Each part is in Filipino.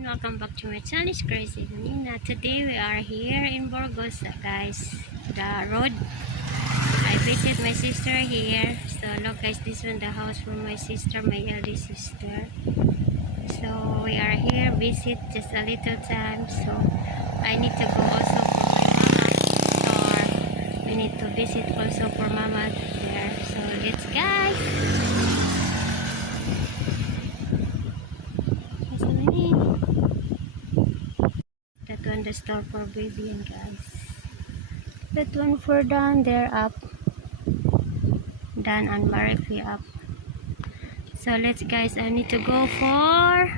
everyone, welcome back to my channel. It's Crazy Nina. Today we are here in Burgos, guys. The road. I visit my sister here. So look guys, this one the house for my sister, my eldest sister. So we are here visit just a little time. So I need to go also for my mama store. We need to visit also for mama there. So let's guys. That one the store for baby and guys. That one for Dan, they're up. Dan and Marifi up. So let's guys, I need to go for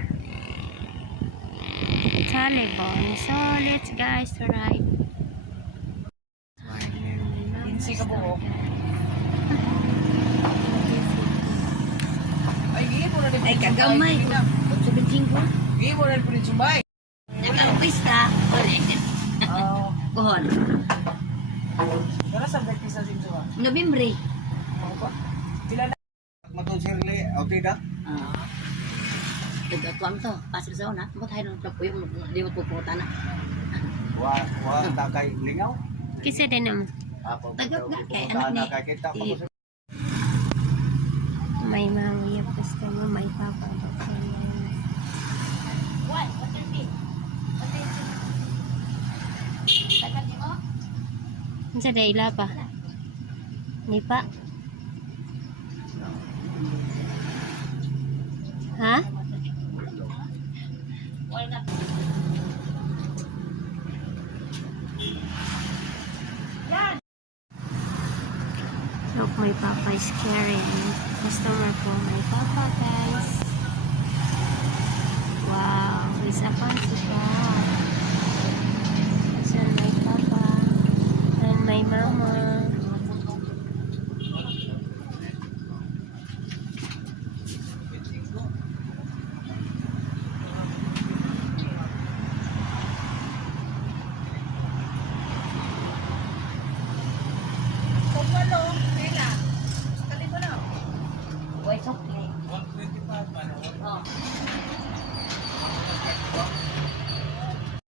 Taliban. So let's guys ride. Ay, kagamay ko. 8.75. Gibo rin po rin sumbay. Nagkakapista. Kuhon. Kaya sa breakfast na sinso ba? November. Ano ba? Pila na? Matong sirli, autida? Atuan to. Pasir sa una. Ba't tayo nang tapuyong di mo pupunta na? Wa takay lingaw? Kisa din naman. Tagap nga kay Pupunta anak na ni. kay kita pa ko sa May mama yung pasta mo, may papa. Sa daila pa. Ni pa. Ha? Look, my papa is carrying customer for my papa, guys. Wow, it's a fun